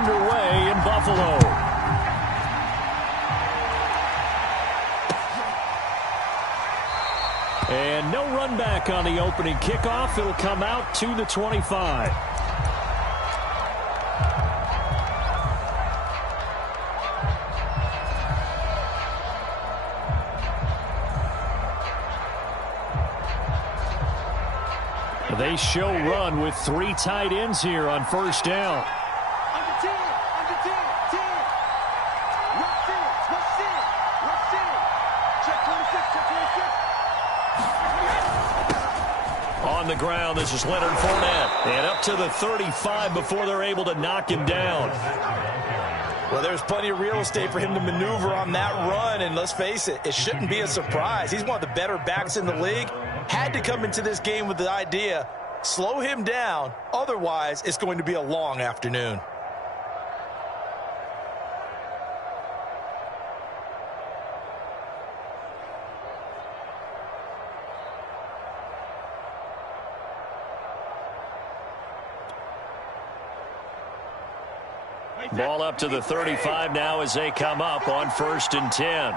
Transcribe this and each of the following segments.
underway in Buffalo. And no run back on the opening kickoff. It'll come out to the 25. They show run with 3 tight ends here on first down. On the ground, this is Leonard Fournette. And up to the 35 before they're able to knock him down. Well, there's plenty of real estate for him to maneuver on that run. And let's face it, it shouldn't be a surprise. He's one of the better backs in the league. Had to come into this game with the idea, slow him down. Otherwise, it's going to be a long afternoon. Ball up to the 35 now as they come up on 1st and 10.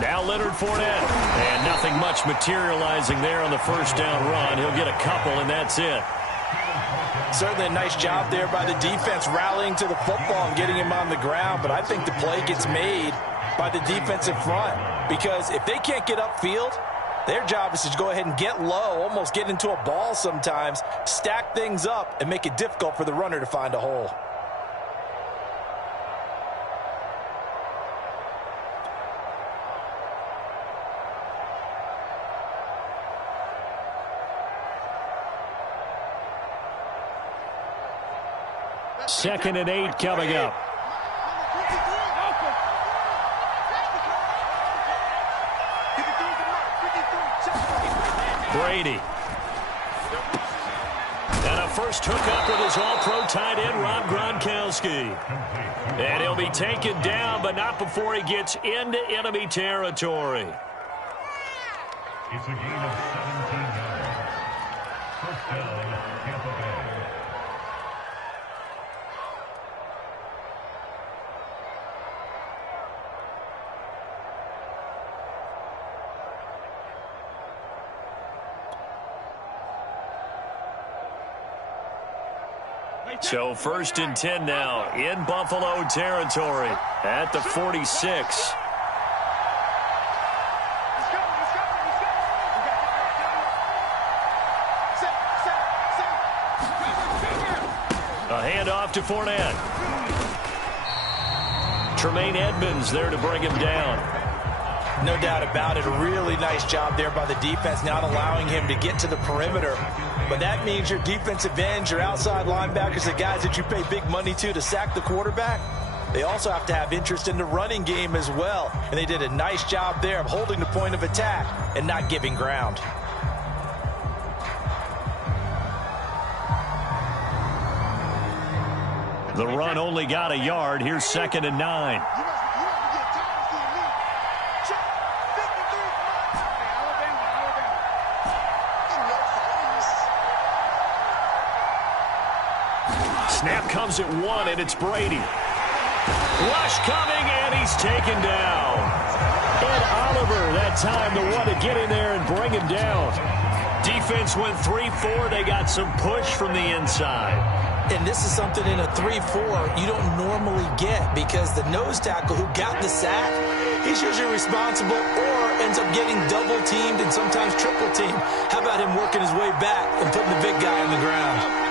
Now Leonard Fournette. And nothing much materializing there on the first down run. He'll get a couple, and that's it. Certainly a nice job there by the defense rallying to the football and getting him on the ground. But I think the play gets made by the defensive front. Because if they can't get upfield, their job is to go ahead and get low, almost get into a ball sometimes, stack things up, and make it difficult for the runner to find a hole. Second and 8 coming up. Brady. And a first hookup with his all-pro tight end, Rob Gronkowski. And he'll be taken down, but not before he gets into enemy territory. It's a gain of 17 yards. First down, Tampa Bay. So 1st and 10 now in Buffalo territory at the 46. A handoff to Fournette. Tremaine Edmonds there to bring him down. No doubt about it. A really nice job there by the defense, not allowing him to get to the perimeter. But that means your defensive ends, your outside linebackers, the guys that you pay big money to sack the quarterback, they also have to have interest in the running game as well. And they did a nice job there of holding the point of attack and not giving ground. The run only got a yard. Here's 2nd and 9. Snap comes at 1, and it's Brady. Rush coming, and he's taken down. Ed Oliver, that time, the one to get in there and bring him down. Defense went 3-4. They got some push from the inside. And this is something in a 3-4 you don't normally get, because the nose tackle who got the sack, he's usually responsible or ends up getting double-teamed and sometimes triple-teamed. How about him working his way back and putting the big guy on the ground?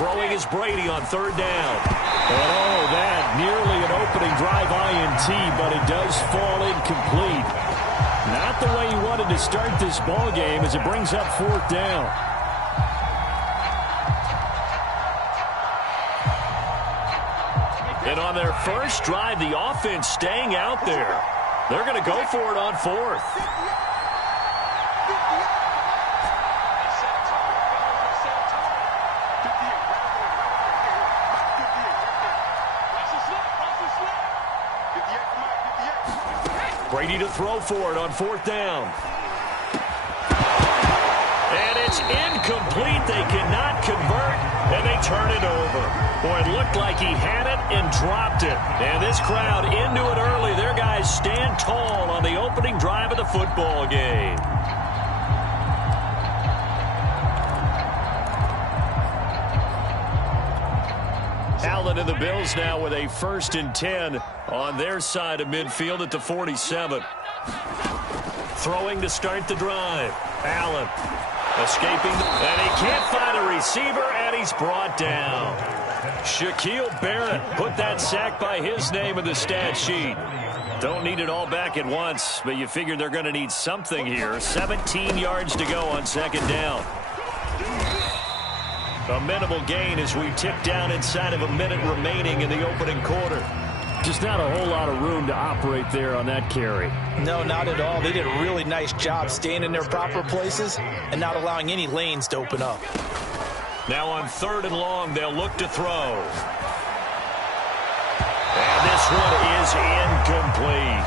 Throwing is Brady on 3rd down. And oh, that nearly an opening drive INT, but it does fall incomplete. Not the way he wanted to start this ball game as it brings up 4th down. And on their first drive, the offense staying out there. They're going to go for it on 4th. Brady to throw for it on 4th down. And it's incomplete. They cannot convert, and they turn it over. Boy, it looked like he had it and dropped it. And this crowd into it early. Their guys stand tall on the opening drive of the football game. Allen and the Bills now with a 1st and 10 on their side of midfield at the 47. Throwing to start the drive. Allen escaping, and he can't find a receiver, and he's brought down. Shaquille Barrett put that sack by his name in the stat sheet. Don't need it all back at once, but you figure they're going to need something here. 17 yards to go on 2nd down. A minimal gain as we tick down inside of a minute remaining in the opening quarter. Just not a whole lot of room to operate there on that carry. No, not at all. They did a really nice job staying in their proper places and not allowing any lanes to open up. Now on 3rd and long, they'll look to throw. And this one is incomplete.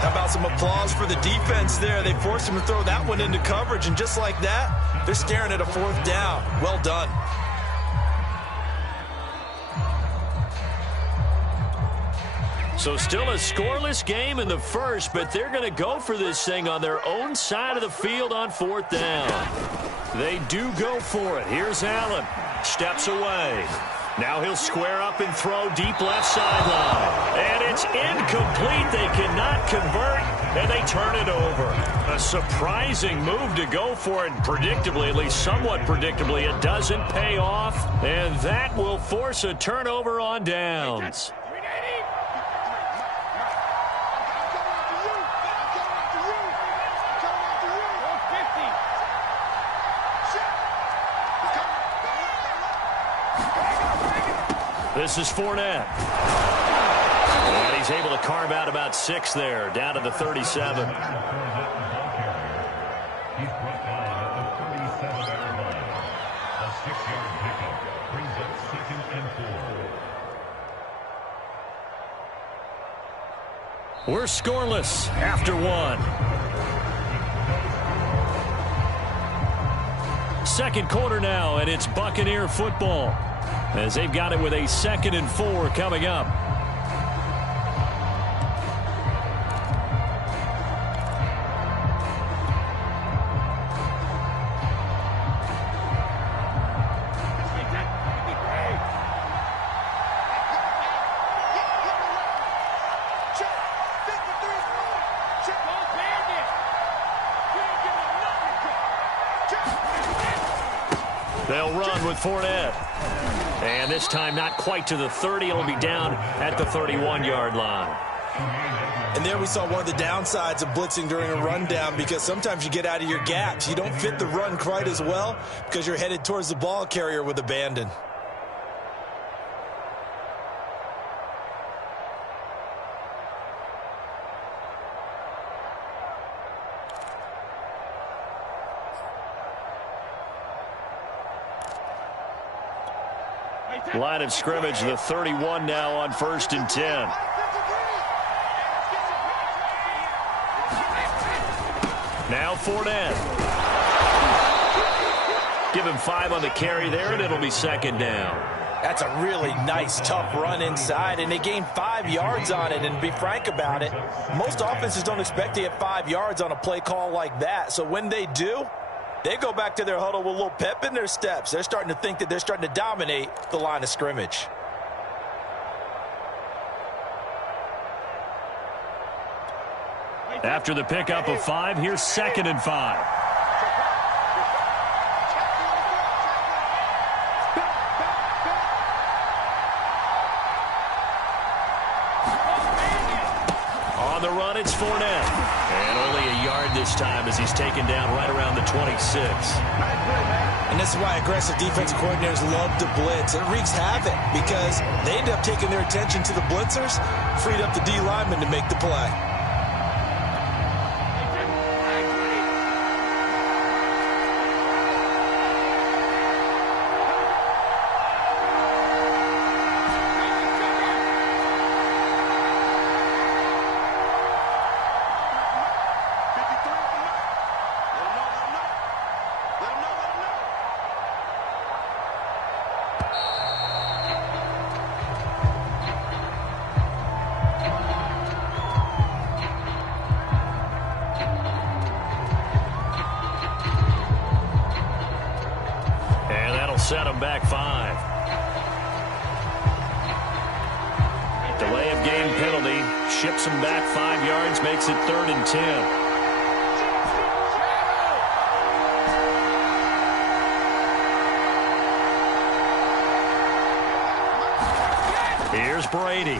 How about some applause for the defense there? They forced him to throw that one into coverage, and just like that, they're staring at a 4th down. Well done. So still a scoreless game in the first, but they're going to go for this thing on their own side of the field on 4th down. They do go for it. Here's Allen. Steps away. Now he'll square up and throw deep left sideline. And it's incomplete. They cannot convert, and they turn it over. A surprising move to go for it. Predictably, at least somewhat predictably, it doesn't pay off. And that will force a turnover on downs. This is Fournette. And he's able to carve out about 6 there, down to the 37. He's brought down at the 37-yard line. A 6-yard pickup brings up 2nd and 4. We're scoreless after 1. Second quarter now, and it's Buccaneer football, as they've got it with a 2nd and 4 coming up. They'll run with Fournette. And this time not quite to the 30. It'll be down at the 31-yard line. And there we saw one of the downsides of blitzing during a rundown, because sometimes you get out of your gaps. You don't fit the run quite as well because you're headed towards the ball carrier with abandon. Line of scrimmage, the 31 now on 1st and 10. Now Fournette. Give him 5 on the carry there, and it'll be 2nd down. That's a really nice, tough run inside, and they gained 5 yards on it. And to be frank about it, most offenses don't expect to get 5 yards on a play call like that. So when they do, they go back to their huddle with a little pep in their steps. They're starting to think that they're starting to dominate the line of scrimmage. After the pickup of 5, here's 2nd and 5. On the run, it's Fournette. And only a yard this time as he's taken down right around the 26. And this is why aggressive defensive coordinators love to blitz. It wreaks havoc because they end up taking their attention to the blitzers, freed up the D lineman to make the play. come back 5. Delay of game penalty. Ships him back 5 yards, makes it 3rd and 10. Here's Brady.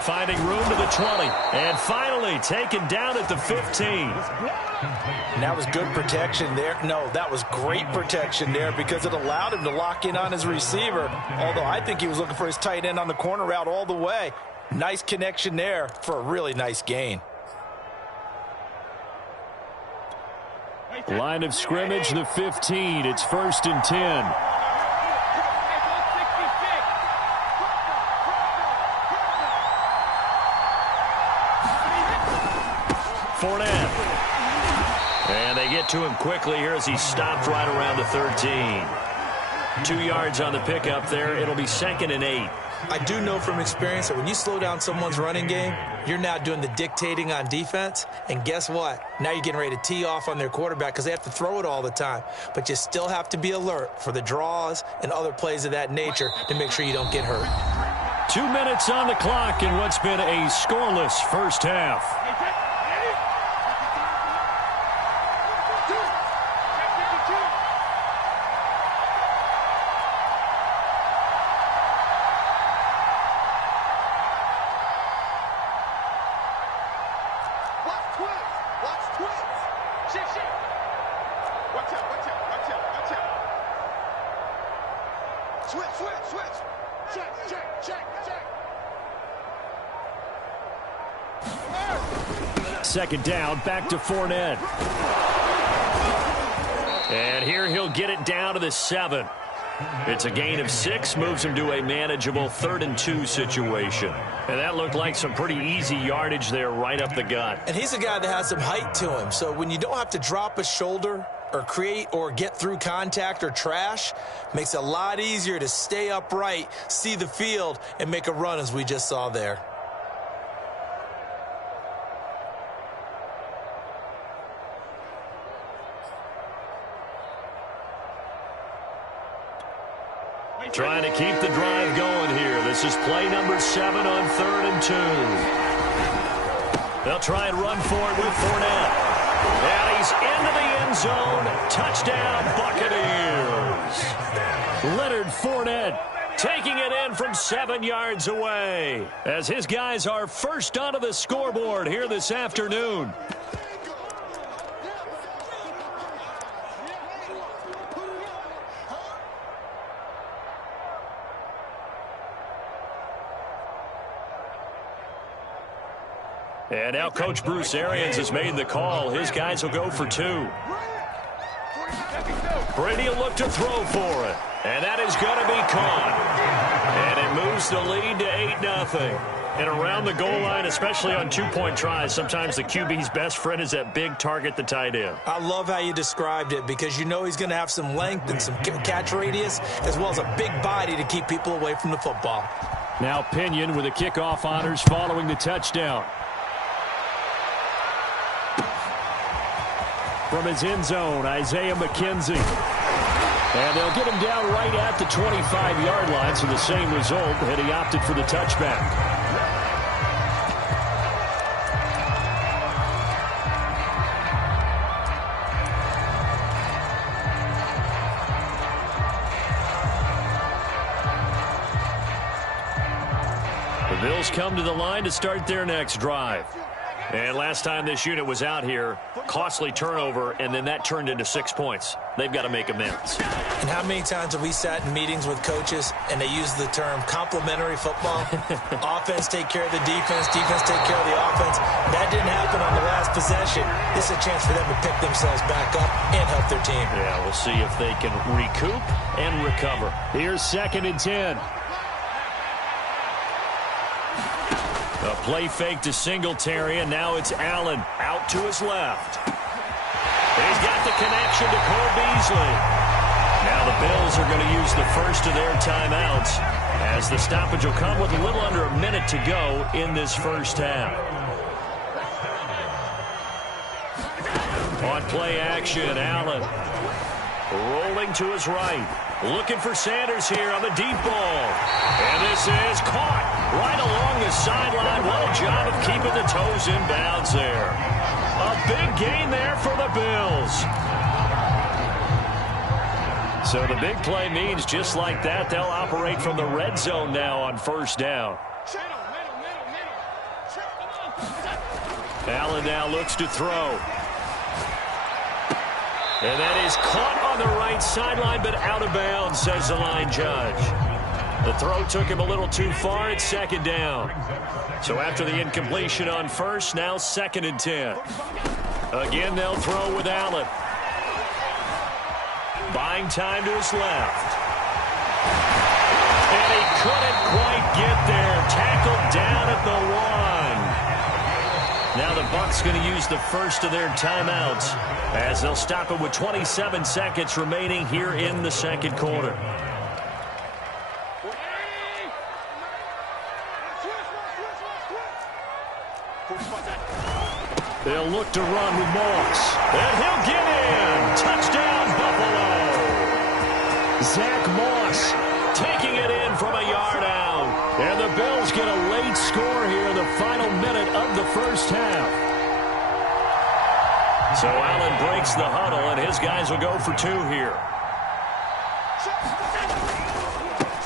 Finding room to the 20. And finally taken down at the 15. And that was good protection there. No, that was great protection there because it allowed him to lock in on his receiver. Although I think he was looking for his tight end on the corner route all the way. Nice connection there for a really nice gain. Line of scrimmage, the 15. It's 1st and 10. Fournette. And they get to him quickly here as he stopped right around the 13. 2 yards on the pickup there. It'll be 2nd and 8. I do know from experience that when you slow down someone's running game, you're now doing the dictating on defense. And guess what? Now you're getting ready to tee off on their quarterback because they have to throw it all the time. But you still have to be alert for the draws and other plays of that nature to make sure you don't get hurt. 2 minutes on the clock in what's been a scoreless first half. Second down, back to Fournette. And here he'll get it down to the 7. It's a gain of 6, moves him to a manageable 3rd and 2 situation. And that looked like some pretty easy yardage there right up the gut. And he's a guy that has some height to him. So when you don't have to drop a shoulder or create or get through contact or trash, makes it a lot easier to stay upright, see the field, and make a run as we just saw there. Trying to keep the drive going here. This is play number 7 on 3rd and 2. They'll try and run for it with Fournette. And he's into the end zone. Touchdown, Buccaneers. Leonard Fournette taking it in from 7 yards away as his guys are first onto the scoreboard here this afternoon. And now Coach Bruce Arians has made the call. His guys will go for 2. Brady will look to throw for it. And that is going to be caught. And it moves the lead to 8-0. And around the goal line, especially on 2-point tries, sometimes the QB's best friend is that big target, the tight end. I love how you described it because you know he's going to have some length and some catch radius as well as a big body to keep people away from the football. Now Pinion with the kickoff honors following the touchdown. From his end zone, Isaiah McKenzie. And they'll get him down right at the 25-yard line, so the same result had he opted for the touchback. The Bills come to the line to start their next drive. And last time this unit was out here, costly turnover, and then that turned into 6 points. They've got to make amends. And how many times have we sat in meetings with coaches and they use the term complementary football? Offense take care of the defense, defense take care of the offense. That didn't happen on the last possession. This is a chance for them to pick themselves back up and help their team. Yeah, we'll see if they can recoup and recover. Here's 2nd and 10. A play fake to Singletary, and now it's Allen out to his left. He's got the connection to Cole Beasley. Now the Bills are going to use the first of their timeouts as the stoppage will come with a little under a minute to go in this first half. On play action, Allen rolling to his right. Looking for Sanders here on the deep ball. And this is caught right along the sideline. What a job of keeping the toes in bounds there. A big gain there for the Bills. So the big play means just like that, they'll operate from the red zone now on first down. Allen now looks to throw. And that is caught on the right sideline, but out of bounds, says the line judge. The throw took him a little too far. It's second down. So after the incompletion on first, now 2nd and 10. Again, they'll throw with Allen. Buying time to his left. And he couldn't quite get there. Tackled down at the 1. Now the Bucs going to use the first of their timeouts as they'll stop it with 27 seconds remaining here in the second quarter. They'll look to run with Moss. And he'll get in. Touchdown, Buffalo. Zach Moss taking it in from a yard out. And the Bills get a late score here in the final minute of the first half. So Allen breaks the huddle, and his guys will go for 2 here.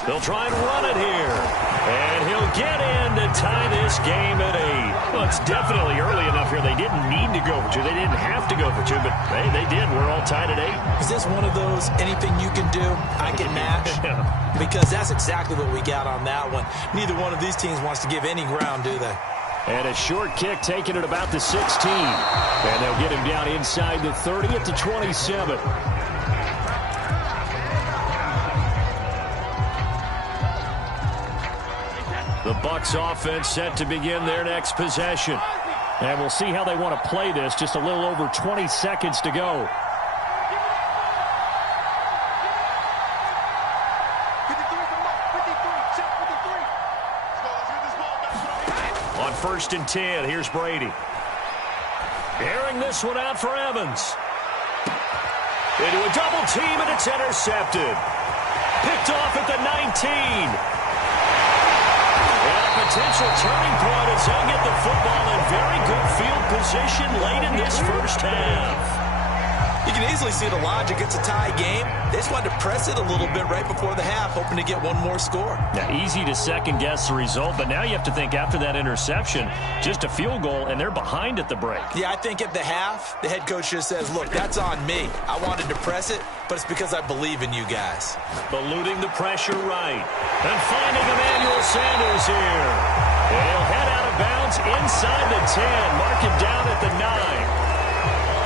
They'll try and run it here. And he'll get in to tie this game at 8. Well, it's definitely early enough here. They didn't need to go for 2. They didn't have to go for 2, but hey, they did. We're all tied at 8. Is this one of those anything you can do, I can match? Because that's exactly what we got on that one. Neither one of these teams wants to give any ground, do they? And a short kick taken at about the 16. And they'll get him down inside the 30 at the 27. The Bucs offense set to begin their next possession. And we'll see how they want to play this. Just a little over 20 seconds to go. On 1st and 10, here's Brady. Airing this one out for Evans. Into a double team, and it's intercepted. Picked off at the 19. Potential turning point as they'll get the football in very good field position late in this first half. You can easily see the logic. It's a tie game. They just wanted to press it a little bit right before the half, hoping to get one more score. Now, easy to second-guess the result, but now you have to think after that interception, just a field goal, and they're behind at the break. Yeah, I think at the half, the head coach just says, look, that's on me. I wanted to press it, but it's because I believe in you guys. Eluding the pressure right. And finding Emmanuel Sanders here. And he'll head out of bounds inside the 10. Mark him down at the 9.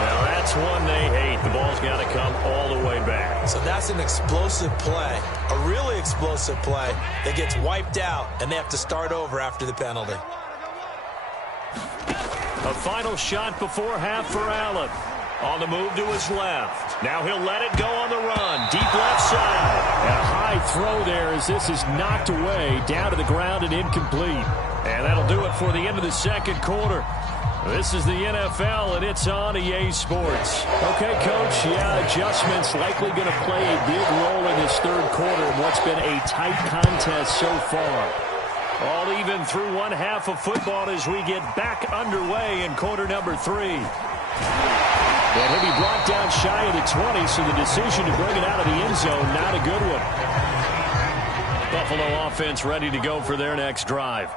Now that's one they hate. The ball's got to come all the way back. So that's an explosive play, a really explosive play that gets wiped out, and they have to start over after the penalty. A final shot before half for Allen. On the move to his left. Now he'll let it go on the run. Deep left side. And a high throw there as this is knocked away down to the ground and incomplete. And that'll do it for the end of the second quarter. This is the NFL, and it's on EA Sports. Okay, Coach, yeah, adjustments likely going to play a big role in this third quarter in what's been a tight contest so far. All even through one half of football as we get back underway in quarter number 3. And he'll be brought down shy of the 20, so the decision to bring it out of the end zone, not a good one. Buffalo offense ready to go for their next drive.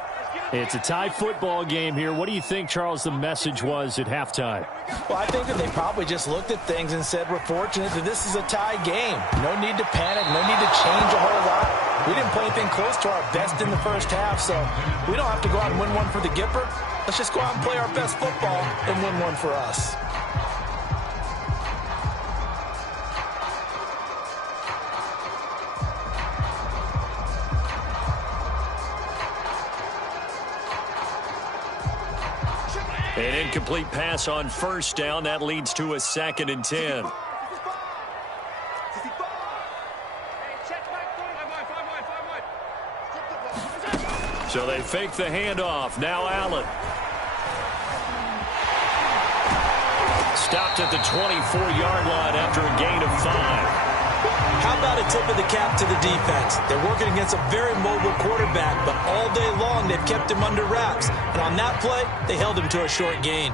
It's a tie football game here. What do you think, Charles, the message was at halftime? Well, I think that they probably just looked at things and said, we're fortunate that this is a tie game. No need to panic, no need to change a whole lot. We didn't play anything close to our best in the first half, so we don't have to go out and win one for the Gipper. Let's just go out and play our best football and win one for us. An incomplete pass on first down. That leads to a 2nd and 10. So they fake the handoff. Now Allen. Stopped at the 24-yard line after a gain of 5. How about a tip of the cap to the defense? They're working against a very mobile quarterback, but all day long they've kept him under wraps. And on that play, they held him to a short gain.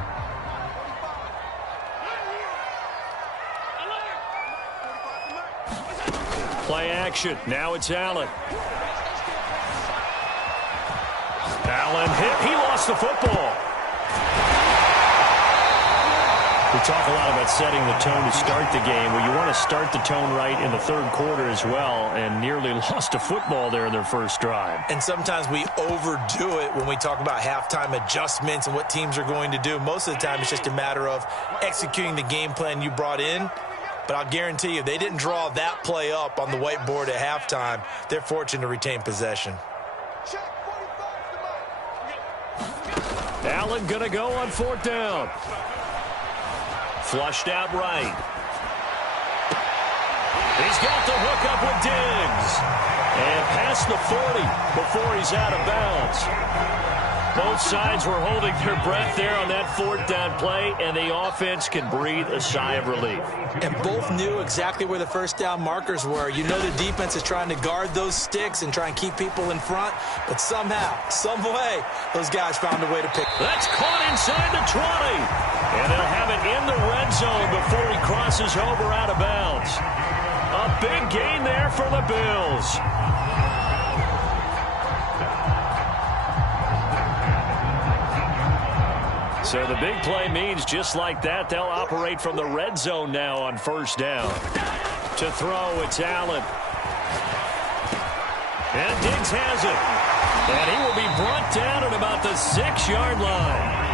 Play action. Now it's Allen. Allen hit. He lost the football. We talk a lot about setting the tone to start the game. Well, you want to start the tone right in the third quarter as well, and nearly lost a football there in their first drive. And sometimes we overdo it when we talk about halftime adjustments and what teams are going to do. Most of the time, it's just a matter of executing the game plan you brought in. But I'll guarantee you, they didn't draw that play up on the whiteboard at halftime. They're fortunate to retain possession. Allen going to go on fourth down. Flushed out right. He's got the hook up with Diggs. And past the 40 before he's out of bounds. Both sides were holding their breath there on that fourth down play, and the offense can breathe a sigh of relief. And both knew exactly where the first down markers were. You know the defense is trying to guard those sticks and try and keep people in front, but somehow, some way, those guys found a way to pick. That's caught inside the 20. And they'll have it in the red zone before he crosses over out of bounds. A big gain there for the Bills. So the big play means just like that, they'll operate from the red zone now on first down. To throw, it's Allen. And Diggs has it. And he will be brought down at about the 6-yard line.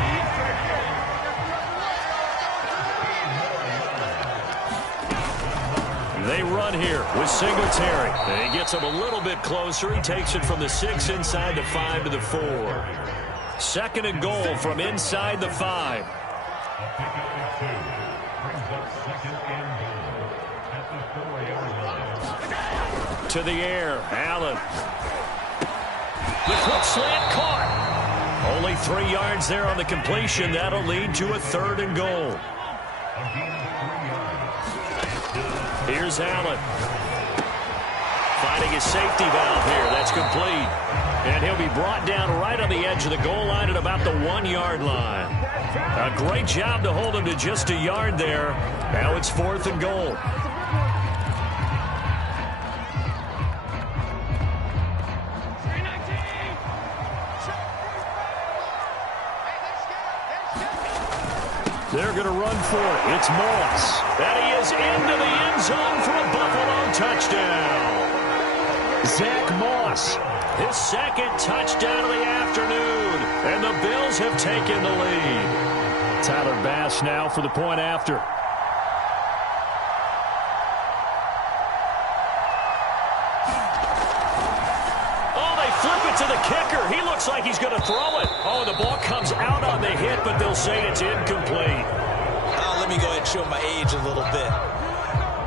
They run here with Singletary. And he gets him a little bit closer. He takes it from the 6 inside the 5 to the 4. Second and goal from inside the 5. To the air, Allen. The quick slant caught. Only 3 yards there on the completion. That'll lead to a third and goal. Here's Allen. Finding his safety valve here. That's complete. And he'll be brought down right on the edge of the goal line at about the 1-yard line. A great job to hold him to just a yard there. Now it's fourth and goal. They're going to run for it. It's Moss. And he is into the end zone for a Buffalo touchdown. Zach Moss, his second touchdown of the afternoon. And the Bills have taken the lead. Tyler Bass now for the point after. Oh, they flip it to the kicker. He looks like he's going to throw it. Oh, the ball comes out on the hit, but they'll say it's incomplete. Let me go ahead and show my age a little bit.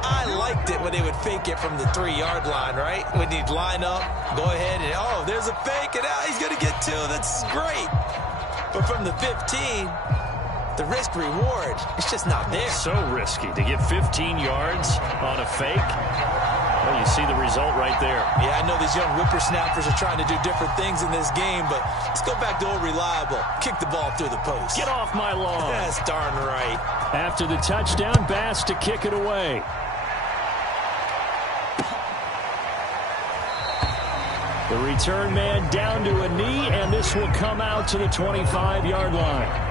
I liked it when they would fake it from the 3-yard line, right? When he'd line up, go ahead and, oh, there's a fake, and now he's going to get 2. That's great. But from the 15, the risk-reward, it's just not there. So risky to get 15 yards on a fake. Well, you see the result right there. Yeah, I know these young whippersnappers are trying to do different things in this game, but let's go back to old reliable. Kick the ball through the post. Get off my lawn. That's darn right. After the touchdown, Bass to kick it away. The return man down to a knee, and this will come out to the 25-yard line.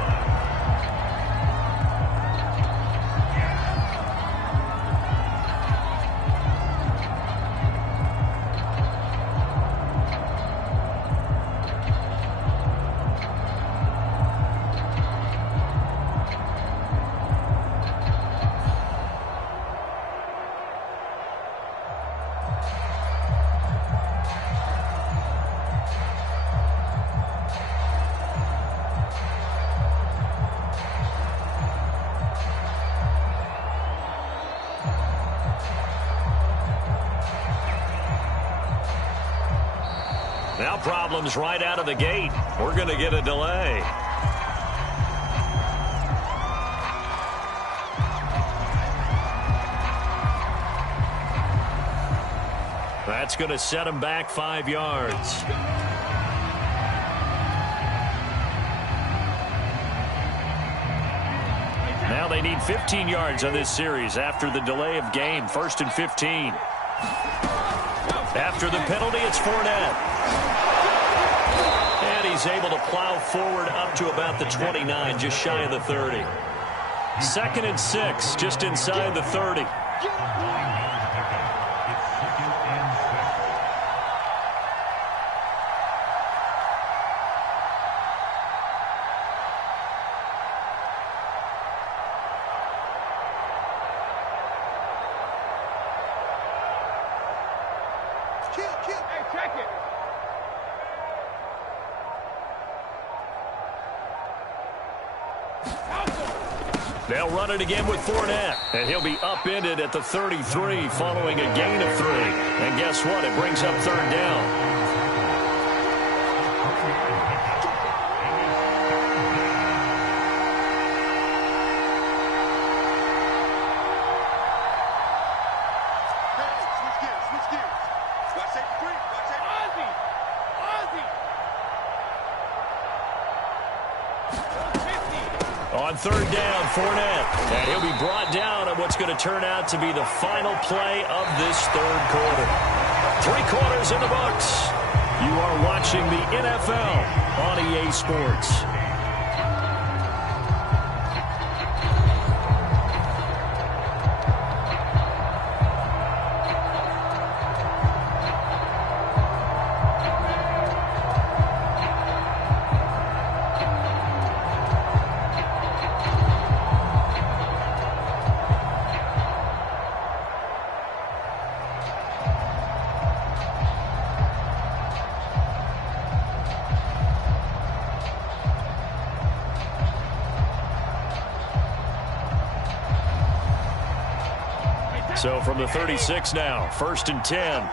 Now problems right out of the gate. We're going to get a delay. That's going to set him back 5 yards. Now they need 15 yards on this series after the delay of game. 1st and 15. After the penalty, it's Fournette. And he's able to plow forward up to about the 29, just shy of the 30. 2nd and 6, just inside the 30. They'll run it again with Fournette, and he'll be upended at the 33 following a gain of 3. And guess what? It brings up 3rd down. On 3rd down, Fournette. And he'll be brought down on what's going to turn out to be the final play of this 3rd quarter. 3 quarters in the books. You are watching the NFL on EA Sports. So from the 36 now, 1st and 10.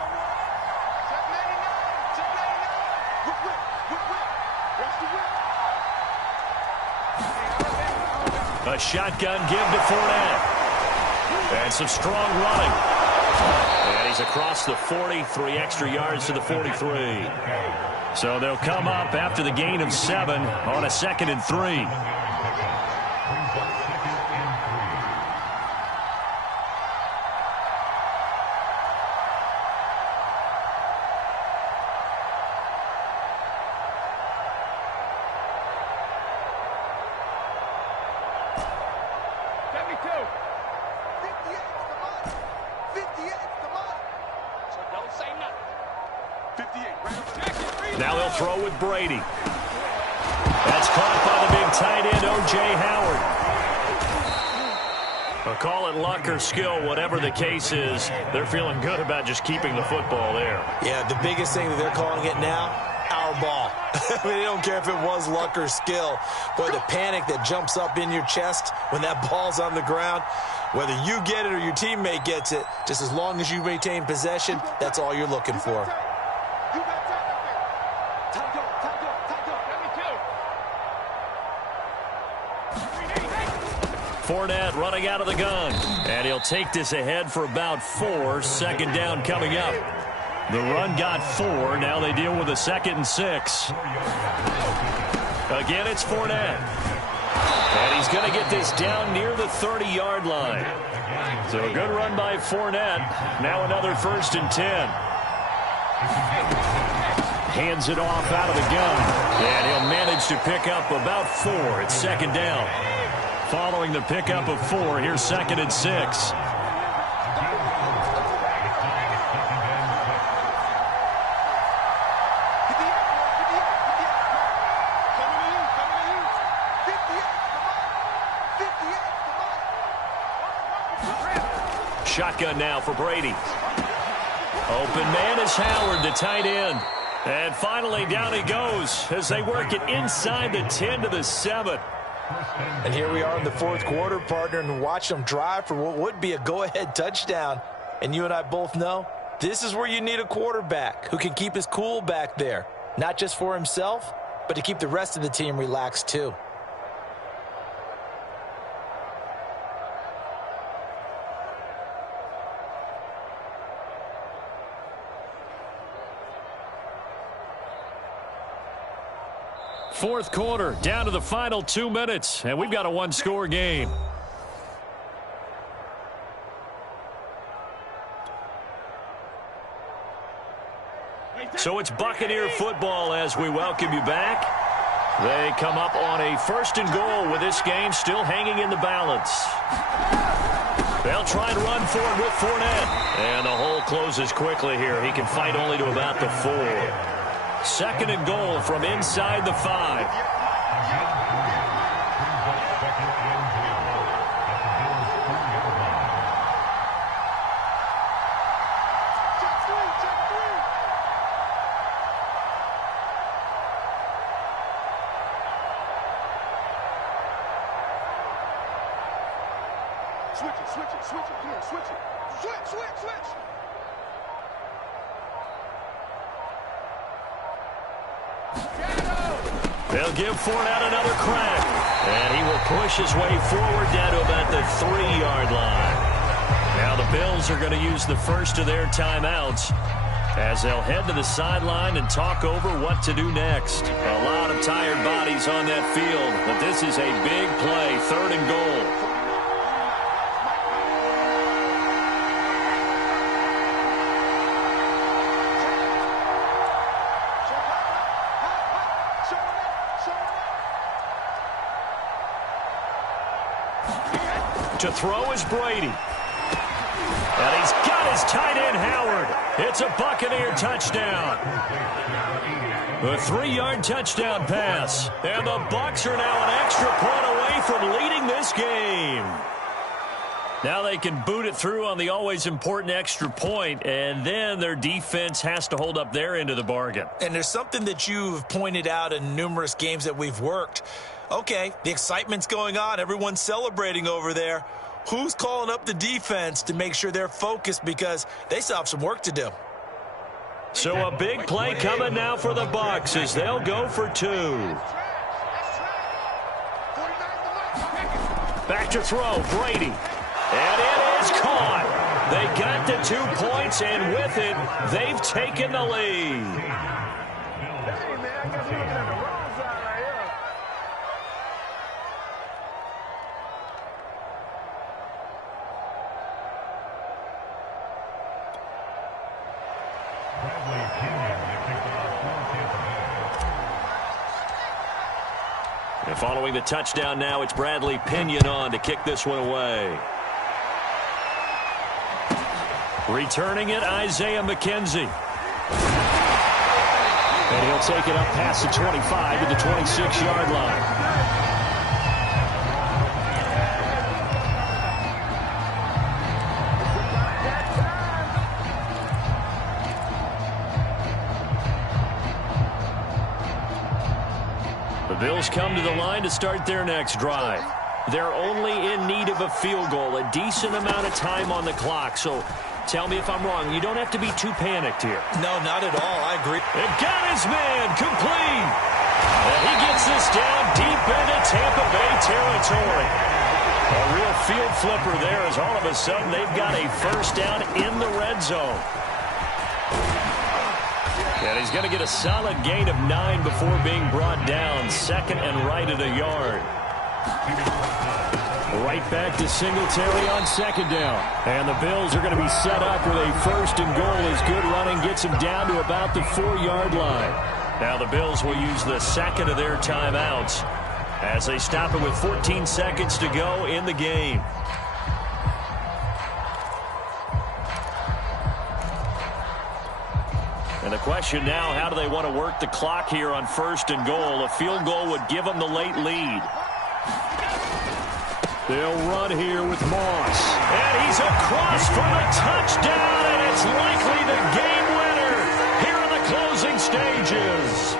A shotgun give to Fournette. And some strong running. And he's across the 40, 3 extra yards to the 43. So they'll come up after the gain of 7 on a 2nd and 3. Now they'll throw with Brady. That's caught by the big tight end, O.J. Howard. Well, call it luck or skill, whatever the case is, they're feeling good about just keeping the football there. Yeah, the biggest thing that they're calling it now, our ball. I mean, they don't care if it was luck or skill. Boy, the panic that jumps up in your chest when that ball's on the ground, whether you get it or your teammate gets it, just as long as you maintain possession, that's all you're looking for. Fournette running out of the gun. And he'll take this ahead for about 4. 2nd down coming up. The run got 4. Now they deal with a 2nd and 6. Again, it's Fournette. And he's going to get this down near the 30-yard line. So a good run by Fournette. Now another 1st and 10. Hands it off out of the gun. And he'll manage to pick up about 4. It's 2nd down. Following the pickup of 4, here's 2nd and 6. Shotgun now for Brady. Open man is Howard, the tight end. And finally down he goes as they work it inside the 10 to the 7. And here we are in the 4th quarter, partner, and watch them drive for what would be a go-ahead touchdown. And you and I both know this is where you need a quarterback who can keep his cool back there, not just for himself, but to keep the rest of the team relaxed too. fourth quarter, down to the final 2 minutes, and we've got a one-score game. So it's Buccaneer football as we welcome you back. They come up on a 1st and goal with this game still hanging in the balance. They'll try and run for it with Fournette. And the hole closes quickly here. He can fight only to about the 4. 2nd and goal from inside the 5. They'll give Fournette another crack. And he will push his way forward down to about the 3-yard line. Now the Bills are going to use the first of their timeouts as they'll head to the sideline and talk over what to do next. A lot of tired bodies on that field, but this is a big play, 3rd and goal. To throw is Brady. And he's got his tight end, Howard. It's a Buccaneer touchdown. A 3-yard touchdown pass. And the Bucs are now an extra point away from leading this game. Now they can boot it through on the always important extra point, and then their defense has to hold up their end of the bargain. And there's something that you've pointed out in numerous games that we've worked. Okay, the excitement's going on. Everyone's celebrating over there. Who's calling up the defense to make sure they're focused because they still have some work to do? So a big play coming now for the Bucs as they'll go for 2. Back to throw, Brady. And it is caught. They got the 2 points, and with it, they've taken the lead. And following the touchdown now, it's Bradley Pinion on to kick this one away. Returning it, Isaiah McKenzie. And he'll take it up past the 25 to the 26-yard line. The Bills come to the line to start their next drive. They're only in need of a field goal, a decent amount of time on the clock. So tell me if I'm wrong. You don't have to be too panicked here. No, not at all. I agree. It got his man complete. And he gets this down deep into Tampa Bay territory. A real field flipper there as all of a sudden they've got a first down in the red zone. And he's going to get a solid gain of 9 before being brought down. 2nd and right at a yard. Right back to Singletary on 2nd down. And the Bills are going to be set up with a 1st and goal as good running gets them down to about the 4-yard line. Now the Bills will use the 2nd of their timeouts as they stop it with 14 seconds to go in the game. And the question now, how do they want to work the clock here on 1st and goal? A field goal would give them the late lead. They'll run here with Moss. And he's across for the touchdown, and it's likely the game winner here in the closing stages.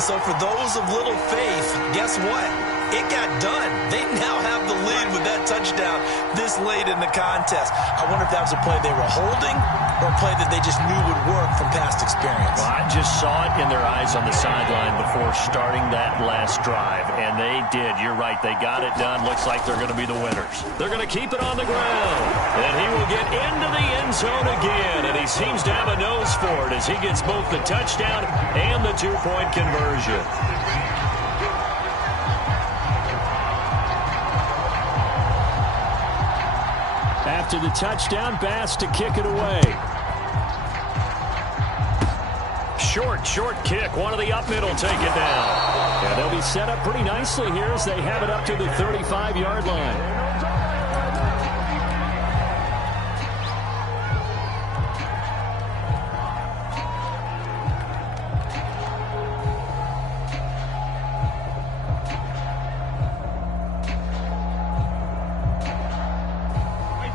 So for those of little faith, guess what? It got done. They now have the lead with that touchdown this late in the contest. I wonder if that was a play they were holding or a play that they just knew would work from past experience. Well, I just saw it in their eyes on the sideline before starting that last drive, and they did. You're right. They got it done. Looks like they're going to be the winners. They're going to keep it on the ground, and he will get into the end zone again, and he seems to have a nose for it as he gets both the touchdown and the 2-point conversion. after the touchdown. Bass to kick it away. Short kick. One of the up middle take it down. Yeah, they'll be set up pretty nicely here as they have it up to the 35-yard line.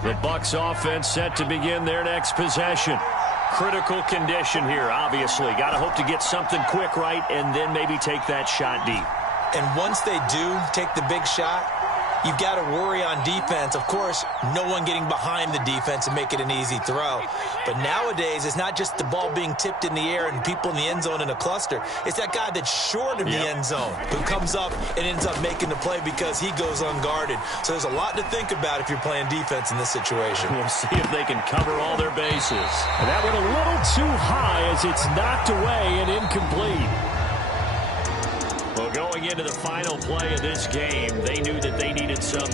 The Bucs offense set to begin their next possession. Critical condition here, obviously. Got to hope to get something quick right and then maybe take that shot deep. And once they do take the big shot, you've got to worry on defense. Of course, no one getting behind the defense and make it an easy throw. But nowadays, it's not just the ball being tipped in the air and people in the end zone in a cluster. It's that guy that's short of the end zone who comes up and ends up making the play because he goes unguarded. So there's a lot to think about if you're playing defense in this situation. We'll see if they can cover all their bases. And that went a little too high as it's knocked away and incomplete. Well, going into the final play of this game, they knew that they needed some